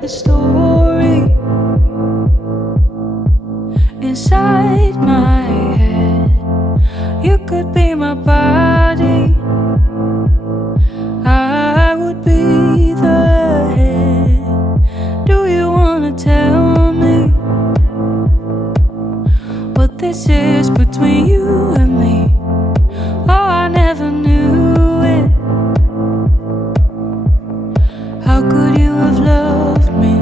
the story inside my head. You could be my body, I would be the head. Do you wanna tell me what this is between you and me? Oh, I never knew it. How could you have loved me?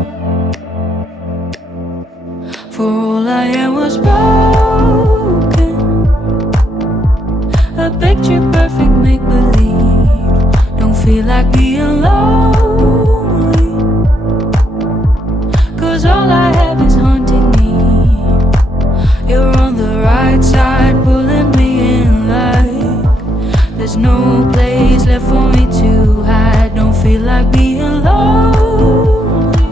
For all I am was broken, a picture perfect make-believe. Don't feel like being lonely, 'cause all I have is haunting me. You're on the right side, pulling me in like there's no place left for me to hide. Don't feel like being lonely,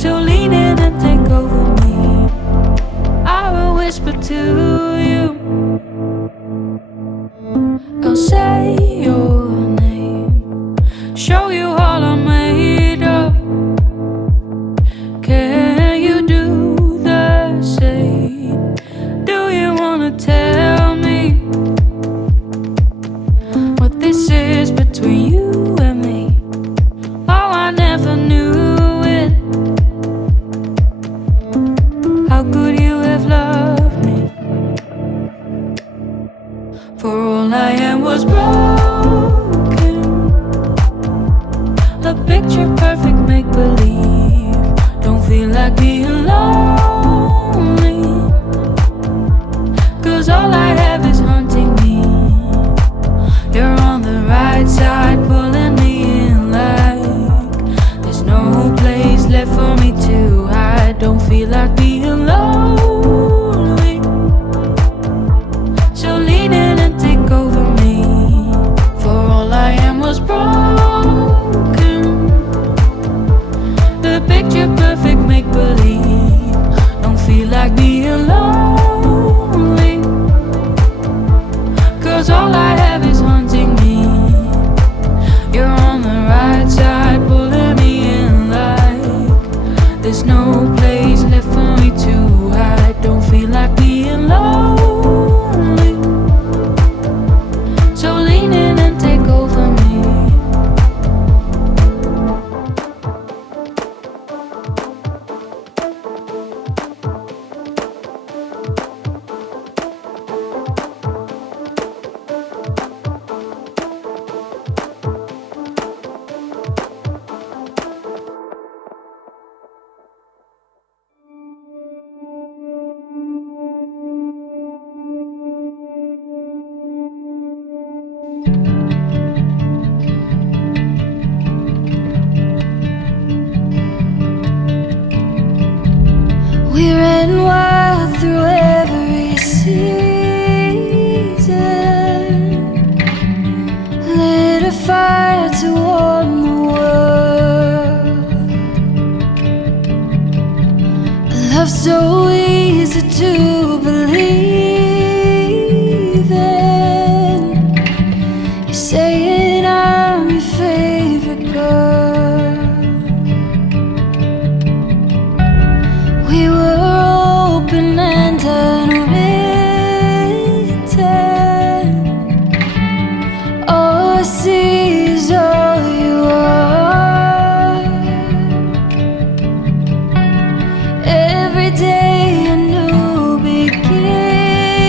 so lean in and take over me. I will whisper to you, I'll say your name, show you all I'm made of. Can you do the same? Do you wanna tell me what this is between you and me? Oh, I never knew it. How could you have loved me? For all I am was broken, a picture perfect make-believe. Don't feel like being lonely, 'cause all I have is haunting me. You're on the right side, pulling me in like there's no place left for me to hide. Don't feel like being lonely, so lean in and take over me. For all I am was broken, the picture perfect make-believe. Don't feel like being lonely, 'cause all I have is haunting me. You're on the right side, pulling me in like there's no place left for me to hide. Don't feel like being lonely, so lean in and take over me. We ran wild through every season, lit a fire to warm the world. A love so easy to believe in. You're saying I'm your favorite girl. We were open and unwritten. All I see is all you are. Every day a new beginning,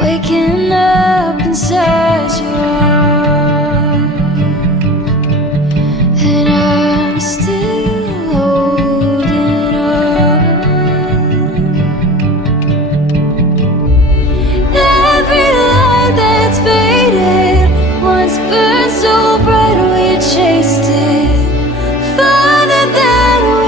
waking up inside your arms. And I'm still holding on. Every light that's faded once burned so bright, we chased it farther than we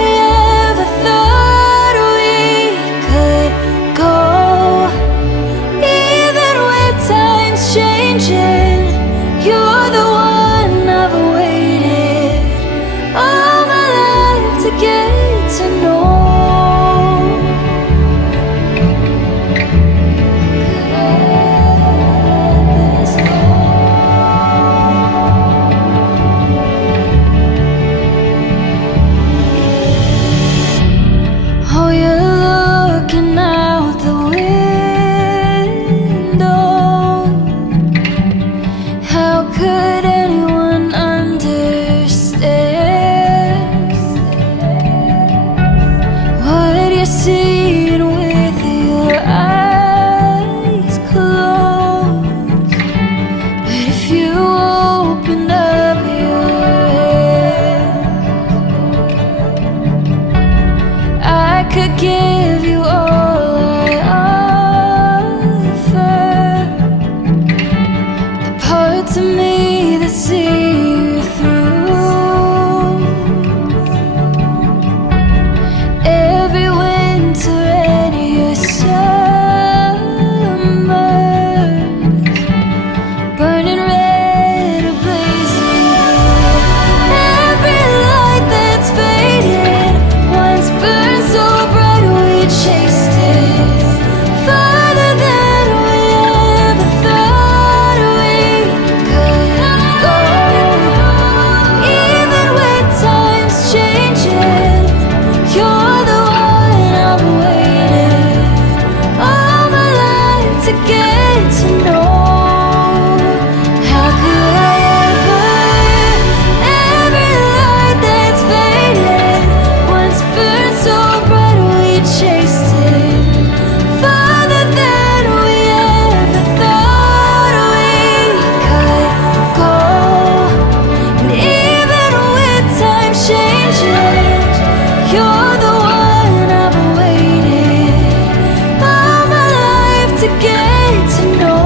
could give you all I offer, the parts of me that see you through. Every winter and your summers, burning red or blazing blue. Every light that's faded once burned so bright we chased it farther than we ever thought we could go. Even when time's changing, you're the one I've waited all my life to get to know. How could I ever? Every light that's faded once burned so bright we chased it farther than we ever thought we could go. And even when time's changing, you're the one I've waited all my life to get to know.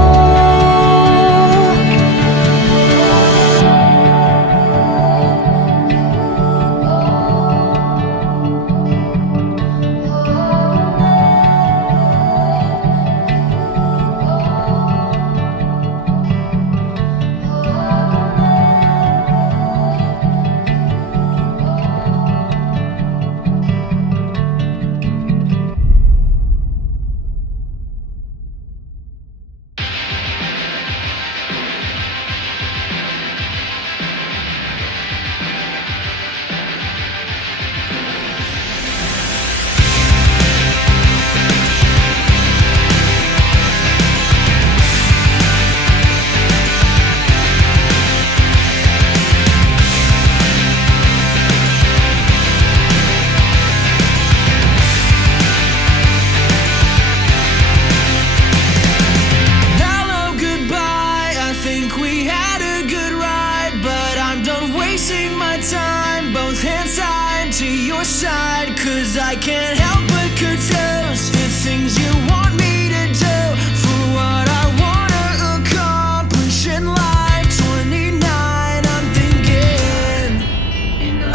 Hello, goodbye. I think we had a good ride, but I'm done wasting my time. Both hands tied to your side, 'cause I can't help but confuse the things you want me to do for what I wanna accomplish in life. 29, I'm thinking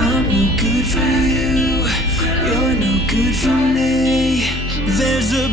I'm no good for you, you're no good for me. There's a